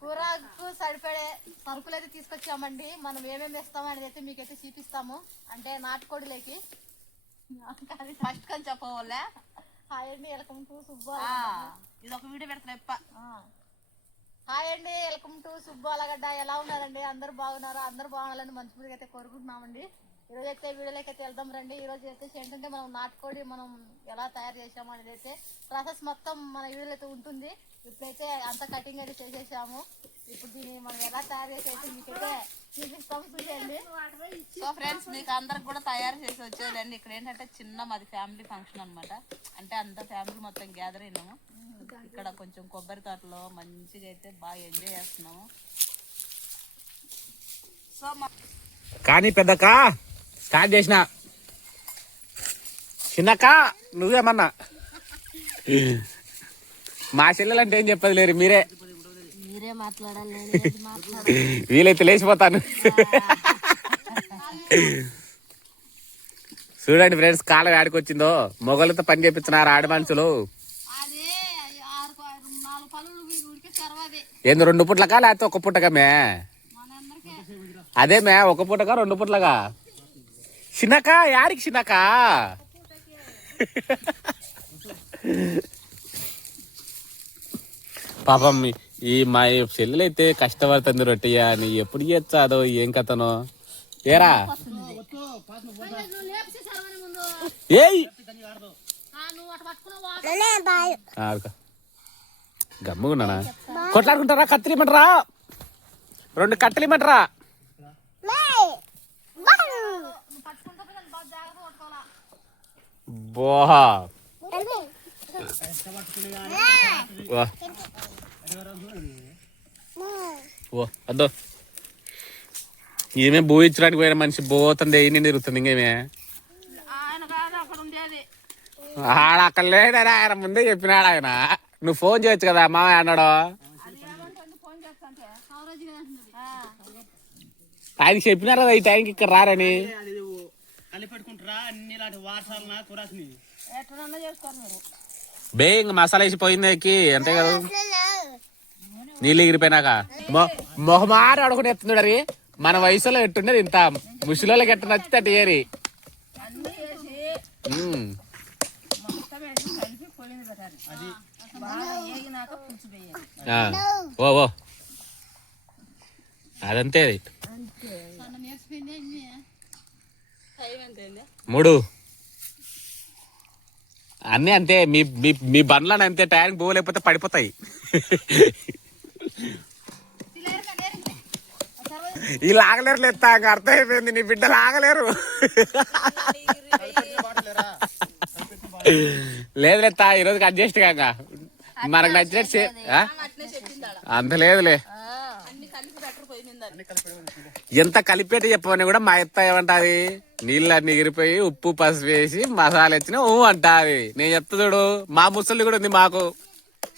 కూరకు సరిపడే సరుకులు అయితే తీసుకొచ్చామండి. మనం ఏమేమి ఇస్తామో అనేది అయితే మీకైతే చూపిస్తాము. అంటే నాటుకోడిలోకి. ఫస్ట్ కానీ చెప్పవాలే. హాయ్ అండి వెల్కమ్ టు సుబ్బు ఇది ఒక వీడియో పెడతా ఎప్ప హాయ్ అండి వెల్కమ్ టు సుబ్బు అలగడ్డ. ఎలా ఉన్నారండి? అందరూ బాగున్నారా? అందరూ బాగున్నారని మంచిగా అయితే కోరుకుంటున్నామండి. ఈరోజు అయితే వీడియోలోకి అయితే వెళ్దాం రండి. ఈరోజు అయితే ఏంటంటే మనం నాటుకోడి మనం ఎలా తయారు చేసాము అనేది అయితే ప్రాసెస్ మొత్తం మన వీడియోలో అయితే ఉంటుంది. ఇప్పుడైతే అంత కటింగ్ అయితే చేసేసాము. ఇప్పుడు దీన్ని మనం ఎలా తయారు చేసి అయితే మీకైతే చూపిస్తాము చూసేయండి సో ఫ్రెండ్స్ మీకు అందరికి కూడా తయారు చేసి వచ్చేదండి ఇక్కడ ఏంటంటే చిన్న మాది ఫ్యామిలీ ఫంక్షన్ అన్నమాట. అంటే అంత ఫ్యామిలీ మొత్తం గ్యాదర్ అయినాము. ఇక్కడ కొంచెం కొబ్బరి తోటలో మంచిగా అయితే బాగా ఎంజాయ్ చేస్తున్నాము. సో మా కానీ పెద్దక్క స్టార్ట్ చేసిన. చిన్నక్క నువ్వేమన్నా? మా చెల్లెలంటే ఏం చెప్పదు లేరు మీరే. మీరే మాట్లాడాలి వీలైతే లేచిపోతాను. చూడండి ఫ్రెండ్స్ కాలం ఆడికి వచ్చిందో మొగలతో పని చేపించినారు ఆడి మనుషులు. ఏంది రెండు పుట్లకా లేకపోతే ఒక పుట్టగా మే? మనందరికీ. అదే మే ఒక పుట్టగా రెండు పుట్లగా చిన్నక? యాడికి చిన్నక? పాపం ఈ- మా చెల్లెలు అయితే కష్టపడుతుంది రొట్టెయ్య. నీ ఎప్పుడు చేస్తాదో ఏం కథనో? ఏరా? నువ్వు ఏయ్ కొట్లాడుకుంటారా? కత్తిరి రెండు కట్టెలు బోహా! అద్దో. ఏమే బో ఇచ్చడానికి పోయిన మనిషి పోతుంది ఏ నిండి తిరుగుతుంది ఇంకేమే. ఆడ అక్కడ లేడరా ఆయన ముందే చెప్పినాడు ఆయన. నువ్వు ఫోన్ చేయొచ్చు కదా మామయ్య అన్నాడు? ఆయన చెప్పినారు కదా ఈ టైంకి ఇక్కడ రారని. కలిపెట్టుకుంటారా అన్ని ఇలాంటి వారసాలు నా కురాసిని ఎట్లన్నా చేసుకోరు మీరు. బే ఇంక మసాలా వేసి పోయింది ఎక్కి అంతే కదా. నీళ్ళు ఎగిరిపోయినాక. మొహమారు అడుగుని ఎత్తున్నాడు మన వయసులో ఎట్టుండేది ఇంత? ముసలిళ్ళకి ఎట్ట నచ్చితే అటు ఏరి. ఓ ఓ. అదంతే అది. మూడు. అన్నీ అంతే. మీ మీ మీ బండ్లను అంతే. టైంకి పోలేకపోతే పడిపోతాయి. ఈ లాగలేరు లేస్తా అర్థమైపోయింది. నీ బిడ్డలు ఆగలేరు లేదు లేస్తా ఈరోజు అడ్జస్ట్ కాక. మనకు నచ్చినట్టు చే- ఆ? అంత లేదులే. ఎంత కలిపేట చెప్పవని కూడా మా ఎత్త ఏమంటాది? నీళ్ళు అన్ని ఎగిరిపోయి ఉప్పు పసుపు వేసి మసాలా ఇచ్చిన ఊ అంటాది నేను చెప్తా చూడు మా ముసలి కూడా ఉంది మాకు.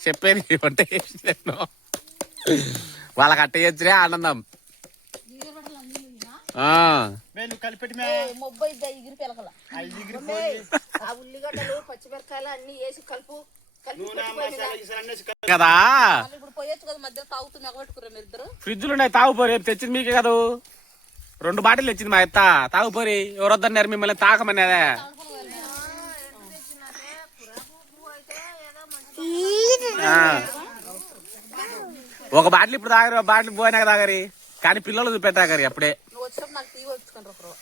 చెప్పేది వంట చేసినాను వాళ్ళకి అట్ట చేసినే ఆనందం కదా? మళ్ళీ ఇప్పుడు పోయొచ్చు కదా మధ్యలో తాగుతూ మెగబెట్టుకురా మీరు ఇద్దరు. ఫ్రిడ్జ్లు ఉన్నాయి తాగుపోరి తెచ్చింది మీకే కదా? రెండు బాటిల్ తెచ్చింది మా ఎత్త తాగుపోరి ఎవరొద్దన్నారు మిమ్మల్ని తాకమని అదే ఆ. ఒక బాటిల్ ఇప్పుడు తాగరు ఒక బాటిల్ పోయినాక తాగరి. కానీ పిల్లలు చూపెట్టాగరి అప్పుడే. నువ్వు వచ్చినప్పుడు నాకు తీవి వచ్చుకుంటారు ఒకరు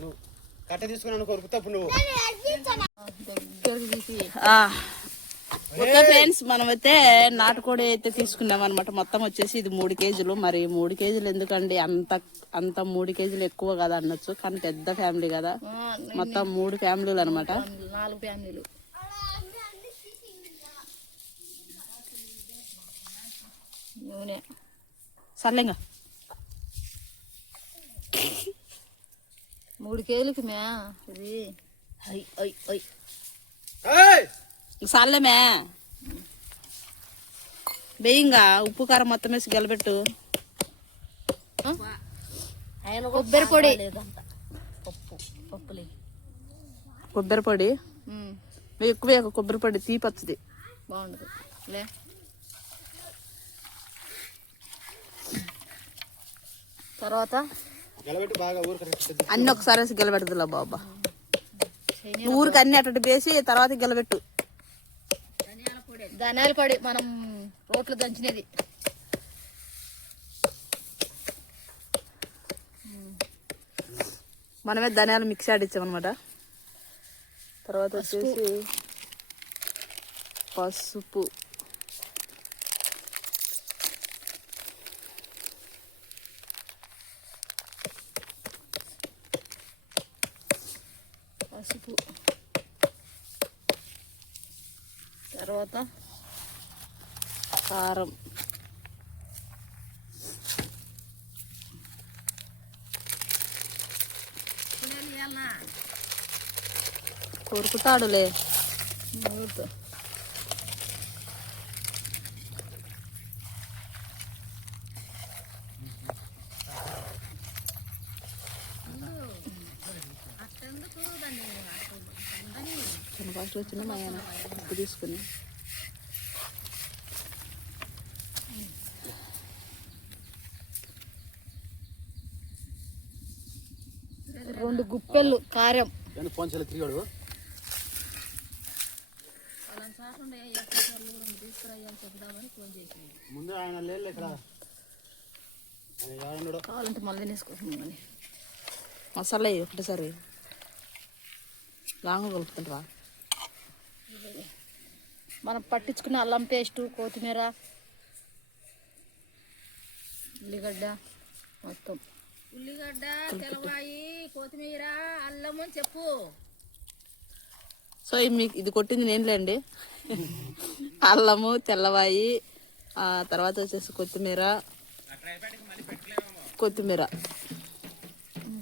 నువ్వు కట్టె తీసుకున్నాను కొరకు తప్పు నువ్వు. ఓకే ఫ్రెండ్స్ మనమైతే నాటుకోడి అయితే తీసుకున్నాం అనమాట మొత్తం వచ్చేసి ఇది మూడు కేజీలు. మరి మూడు కేజీలు ఎందుకండి? అంత అంత మూడు కేజీలు ఎక్కువ కదా అనొచ్చు కానీ పెద్ద ఫ్యామిలీ కదా. మొత్తం మూడు ఫ్యామిలీలు అనమాట నాలుగు ఫ్యామిలీలు. నూనె సర్లేంగా మూడు కేజీలకి మే ఇది. అయ్ అయ్ అయ్ ఏయ్! సర్లేమే వేయంగా ఉప్పు కారం మొత్తం వేసి గెలబెట్టు. కొబ్బరి పొడి. కొబ్బరి పొడి? ఎక్కువ వేయకు, కొబ్బరి పొడి తీపచ్చుది బాగుండదు. లే. తర్వాత? అన్ని ఒకసారి వేసి గెలబెడదులా బాబా. ఊరికి అన్ని అటు వేసి తర్వాత గెలబెట్టు ధనియాల పొడి మనం రోట్లు దంచినది. మనమే ధనియాలు మిక్సీ ఆడిచ్చామన్నమాట తర్వాత వచ్చేసి పసుపు తర్వాత కారం కొరుకుతాడులే నూరుతో. చిన్న ఫాస్ట్ వచ్చింది మా ఆయన ఉప్పు రెండు గుప్పెళ్ళు కారం. కావాలంటే మళ్ళీ వేసుకోవాలి మసాలా ఒకటేసారి. లాంగ్ కలుపుకుంటావా మనం పట్టించుకున్న అల్లం పేస్టు కొత్తిమీర ఉల్లిగడ్డ మొత్తం. ఉల్లిగడ్డ తెల్లవాయి కొత్తిమీర అల్లము అని చెప్పు. సో ఇది మీకు ఇది కొట్టింది నేనులేండి అల్లము తెల్లవాయి ఆ తర్వాత వచ్చేసి కొత్తిమీర. కొత్తిమీర.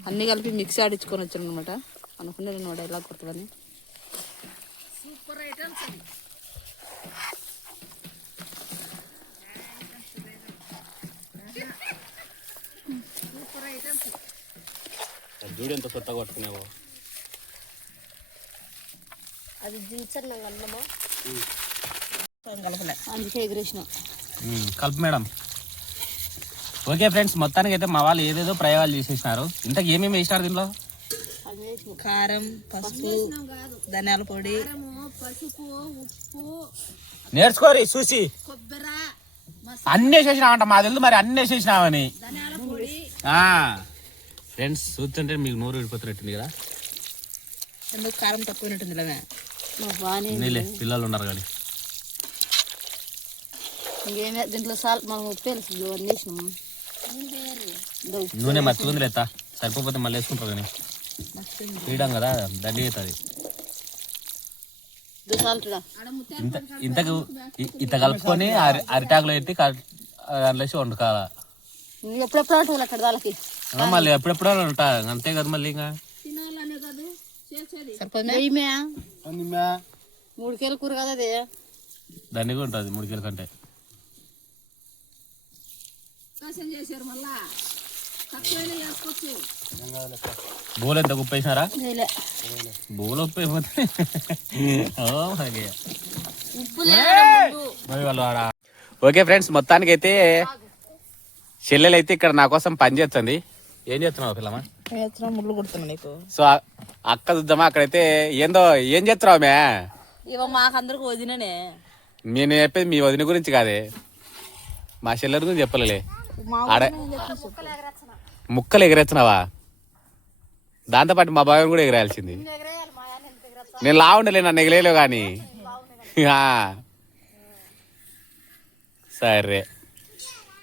అన్నీ కలిపి మిక్సీ ఆడించుకొని వచ్చాను అనమాట అనుకునే నేను వాడు ఎలా కొడతామని సూపర్ ఐటమ్స్ సూపర్ ఐటమ్స్. చూడు ఎంత కొట్టుకునేవో? అది జీచన్నం అన్నమా? కలపలే. అందుకే ఎగిరేసిన. కలుపు మేడం. ఓకే ఫ్రెండ్స్ మొత్తానికి అయితే మా వాళ్ళు ఏదేదో ప్రయోగాలు చేసేసినారు. ఇంతకు ఏమేమి వేసినారు దీనిలో కారం పసుపు ధనియాల పొడి. పసుపు ఉప్పు నేర్చుకోరి చూసి. కొబ్బరి అన్నీ వేసేసినావంట మా తెలుసు మరి అన్నీ పొడి. ఫ్రెండ్స్ చూస్తుంటే మీకు నోరు విడిపోతున్నట్టుంది కదా? ఎందుకు కారం తక్కువైనట్టుంది నీళ్ళే పిల్లలు ఉన్నారు కానీ. ఇంకేమే దీంట్లో సాల్ మనం ఉప్పు వేసినాము. నూనె మర్చిపోంది లేత సరిపోతే మళ్ళీ వేసుకుంటారు కానీ. తీయడం కదా దండి అవుతుంది. ఇంత ఇంతకు ఇంత కలుపుకొని అరి అరిటాకులో ఎత్తి క- దాంట్లో వండుకోవాలా? నువ్వు ఎప్పుడెప్పుడు అక్కడ మళ్ళీ ఎప్పుడెప్పుడో ఉంటా. అంతే కదా మళ్ళీ ఇంకా. తినాలనే కాదు చేసేది. మూడు కేలు కూర కదా అది. దండిగా ఉంటుంది మూడు కిలో కంటే. కషం చేశారు మళ్ళా. బోలు ఎంత ఉప్పు వేసినారా వేయలే. బోలు ఉప్పు అయిపోతే ఓ మగే. మరి వాళ్ళు ఆడ. ఓకే ఫ్రెండ్స్ మొత్తానికి అయితే చెల్లెలు అయితే ఇక్కడ నా కోసం పని చేస్తుంది. ఏం చేస్తున్నావు పిల్లమా? ముళ్ళు కుడుతున్నా నీకు. సో అక్క చూద్దామా? అక్కడైతే ఏందో ఏం చేస్తున్నావు మే? ఇవ మాకందరికి వదిననే. నేను చెప్పేది మీ వదిన గురించి కాదే. మా చెల్లెల గురించి చెప్పలే ఆడ ముక్కలు ఎగరేస్తున్నావా? దాంతోపాటు మా బాగా కూడా ఎగరేయాల్సింది. నేను లా ఉండలే నన్ను ఎగలేలేవు కానీ. ఆ. సరే.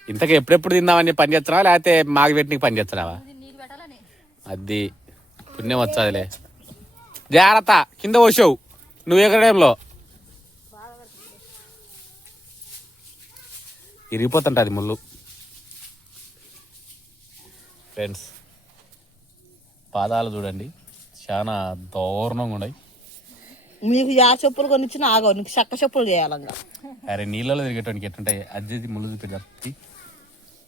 ఇంతకు ఎప్పుడెప్పుడు తిందామని పని చేస్తున్నావా? లేకపోతే మాకు పెట్టి పని చేస్తున్నావా? అది పుణ్యం వచ్చాదిలే జాగ్రత్త కింద పోసావు నువ్వు ఎగరడంలో ఇరిగిపోతుంటుంది ముళ్ళు. ఫ్రెండ్స్ పాదాలు చూడండి. చాలా దారుణంగా ఉన్నాయి. మీకు యా చెప్పులు కొనిచ్చిన ఆగో నీకు చక్క చెప్పులు చేయాలంగా. అరే నీళ్ళలో తిరిగేటానికి ఎట్టుంటాయి అజ్జది ముళ్ళు పెట్టి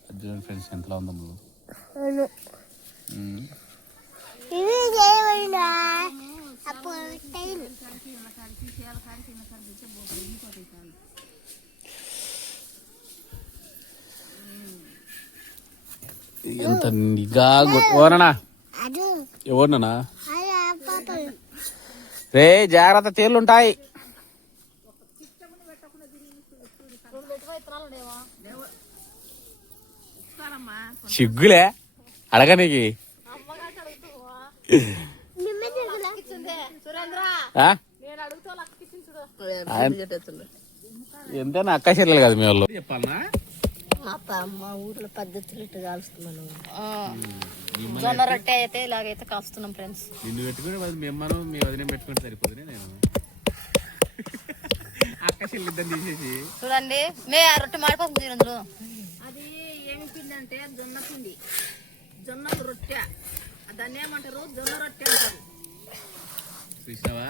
అజ్జు ఫ్రెండ్స్ ఎంతలా ఉందో ఉమ్. ఎంత నిగా ఓననా ఎవరినన్నా? రే జాగ్రత్త తేళ్ళు ఉంటాయి సిగ్గులే? అడగనీకి సురేంద్ర ఆ? నేను అడుగుతా లక్కిచ్చింది చూడు. ఆయన- ఎంతైనా అక్క చెల్లెలు కదా మీ వాళ్ళు. చెప్పాలనా మా ఊర్లో పద్ధతులు ఇట్లా కాలుస్తున్నాను. జొన్న రొట్టె అయితే ఇలాగైతే కాలుస్తున్నాం ఫ్రెండ్స్. నిన్ను పెట్టుకుని మీ అమ్మను మీ వదిన పెట్టుకుంటే సరిపోతుంది నేను. అక్క తీసేసి. చూడండి మే ఆ రొట్టె మాడిపోతుంది అందులో. అంటే జొన్న పిండి జొన్న రొట్టె. దాన్ని ఏమంటారు? జొన్న రొట్టె అంటారు. చూసినావా?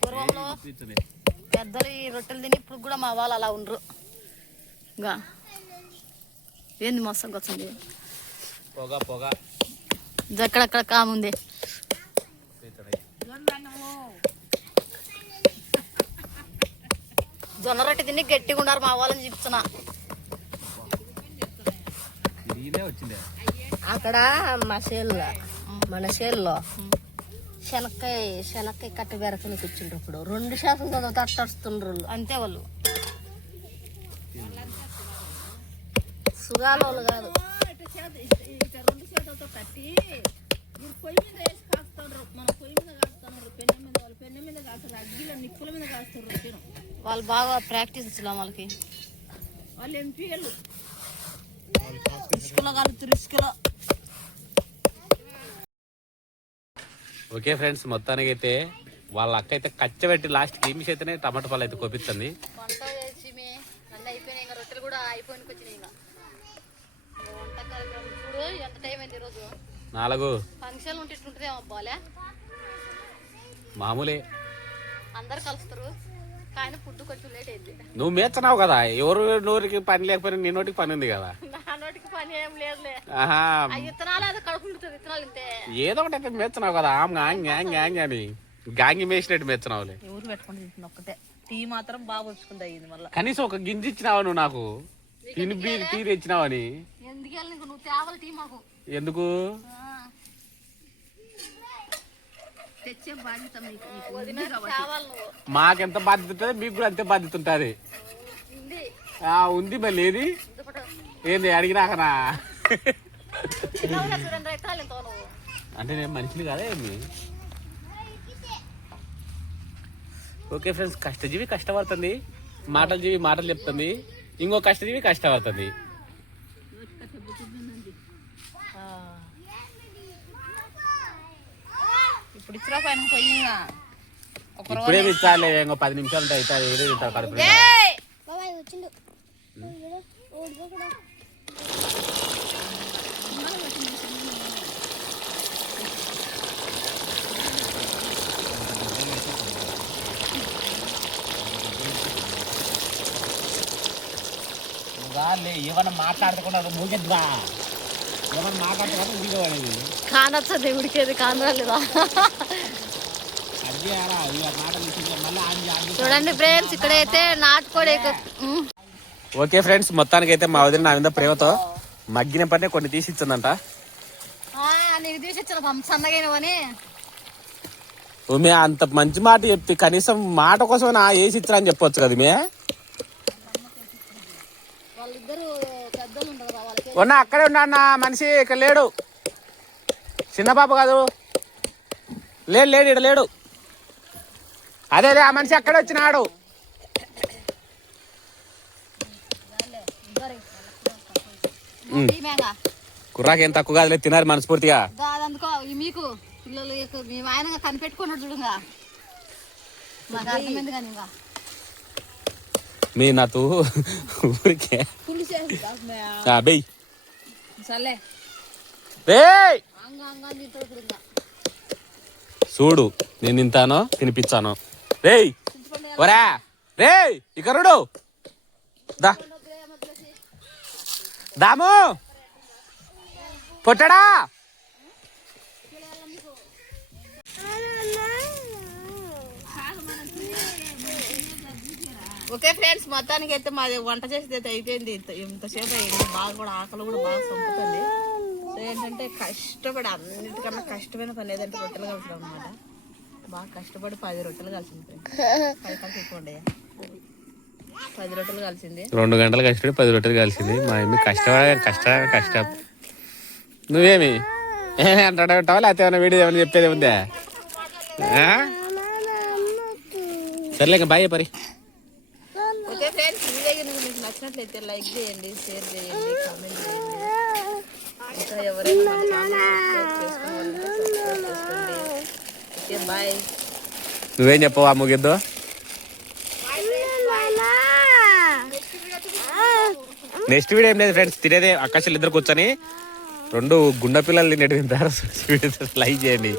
పూర్వంలో. పెద్దలు ఈ రొట్టెలు తిని ఇప్పుడు కూడా మా వాళ్ళు అలా ఉండరు. ఇంకా ఏంది మోసం వచ్చింది పొగ పొగ. ఎక్కడెక్కడ కాముంది జొన్న రొట్టె తిని గట్టిగా ఉన్నారు మా వాళ్ళని చెప్తున్నా అక్కడ మా చేనులో మన చేనులో శనక్కాయ శనక్కాయ కట్ట బెరకని కూర్చుండ్రు ఇప్పుడు. రెండు శాతం తట్టడుస్తుండ్రు అంతే వాళ్ళు. కాదు మీద వాళ్ళు. పెన్నె మీద కాస్తారు అగ్గిలో నిప్పుల మీద కాస్తారు రొట్టెను వాళ్ళు బాగా ప్రాక్టీస్ వాళ్ళకి. వాళ్ళు ఎంపీలు ఇసుకలో కలుగుతారు ఇసుకలో ఓకే ఫ్రెండ్స్ మొత్తానికి అయితే వాళ్ళ అక్క అయితే కచ్చబెట్టి లాస్ట్ ఏమి చేతనే టమాటా పాలు అయితే కోపిస్తుంది. నాలుగు. ఫంక్షన్ ఉంటే మామూలే. అందరు కలుస్తారు. నువ్వు మేస్తున్నావు కదా ఎవరు నోరికి పని లేకపోయినా నీ నోటికి పని ఉంది కదా. నా నోటికి పని ఏం లేదులే. ఆహా. ఆ విత్తనాలు అది కడుపుంటుంది విత్తనాలు ఇంతే. ఏదో ఒకటి అయితే మేస్తున్నావు కదా అని. గాంగి మేసినట్టు టీ మాత్రం బాగా వచ్చుకుంది అయ్యింది మళ్ళీ. కనీసం ఒక గింజ ఇచ్చినావా నువ్వు నాకు? తిని బీ టీ తెచ్చినావని ఎందుకు వెళ్ళి నువ్వు తేవాలి టీ మాకు ఎందుకు తెచ్చే బాధ్యత మీకు మాకెంత బాధ్యత ఉంటుంది మీకు కూడా అంతే బాధ్యత ఉంటుంది. ఉంది. ఆ ఉంది మళ్ళీ ఏది? ఏంది అడిగినాకనా అంటే నేను మనిషిని కాదా ఏమి? ఓకే ఫ్రెండ్స్ కష్టజీవి కష్టపడుతుంది మాటల జీవి మాటలు చెప్తుంది ఇంకో కష్టజీవి కష్టపడుతుంది. ఇప్పుడు పైన పోయి ఇంకా. ఇప్పుడే పది నిమిషాలు ఉంటాయి ఇస్తా ఏదో తింటారు కడుపు. రాలే ఏమన్నా మాట్లాడకుండా మూగిద్దా కానొచ్చా దేవుడికి అది చూడండి ఫ్రెండ్స్ ఇక్కడైతే నాటుకోడి. ఓకే ఫ్రెండ్స్ మొత్తానికి అయితే మా వదిన నా మీద ప్రేమతో మగ్గిన పనే కొన్ని తీసి ఇచ్చిందంట ఆ, నీకు తీసి ఇచ్చిన పంప సన్నగైనవని ఉమే అంత మంచి మాట చెప్పి కనీసం మాట కోసం నా వేసి ఇచ్చరా అని చెప్పొచ్చు కదా మే వాళ్ళిద్దరు పెద్దలు ఉండదు రా వాళ్ళకి ఉన్న అక్కడే ఉన్నా అన్న మనిషి ఇక్కడ లేడు. చిన్న బాబు కాదు. లేడు లేడు ఇక్కడ లేడు. అదే అదే ఆ మనిషి అక్కడే వచ్చినాడు. కుర్రాకి ఏం తక్కువ కాదులే తినాలి మనస్ఫూర్తిగా. మీకు పిల్లలు ఆయన కనిపెట్టుకున్నాడు చూడుగా. మాకు అర్థమైంది కానీ ఇంకా. మీ నాతో ఊరికే. ఆ, చూడు నేను తింటాను తినిపించాను రేయ్! ఒరా! రేయ్! ఇకరుడు దా. దాము! పొట్టడా! ఓకే ఫ్రెండ్స్ మొత్తానికి అయితే మాది వంట చేసేది అయితే అయిపోయింది. ఇంత- ఇంతసేపు అయింది. బాగా కూడా ఆకలి కూడా బాగా చంపుతుంది ఏంటంటే కష్టపడి అన్నిటికన్నా కష్టమైన పని ఏదంటే రొట్టెలు కలపడం అనమాట బాగా కష్టపడి పది రొట్టెలు కలిసింది పది కలిసి ఎక్కువండి పది రొట్టెలు కలిసింది. రెండు గంటలు కష్టపడి పది రొట్టెలు కలిసింది. మా అమ్మ కష్టపడ కష్ట కష్ట. నువ్వేమి? అంటావు? లేకపోతే ఏమైనా వీడియో ఏమైనా చెప్పేది ఉందా? సర్లేక సర్లే ఇంకా బాయ్ పరి ఓకే ఫ్రెండ్స్ ఈ వీడియో కనుక మీకు నచ్చినట్లయితే లైక్ చేయండి షేర్ చేయండి కామెంట్ చేయండి. ఇంకా ఎవరైనా మన ఛానల్ సబ్స్క్రైబ్ చేసుకోండి. ఓకే బాయ్ నువ్వేం చెప్పవా ముగిద్దు? నెక్స్ట్ వీడియో ఏం లేదు ఫ్రెండ్స్ తినేదే అక్కచెల్లి ఇద్దరు కూర్చొని. రెండు గుండె పిల్లల్ని నెట్టిన తింటారు లైక్ చేయండి.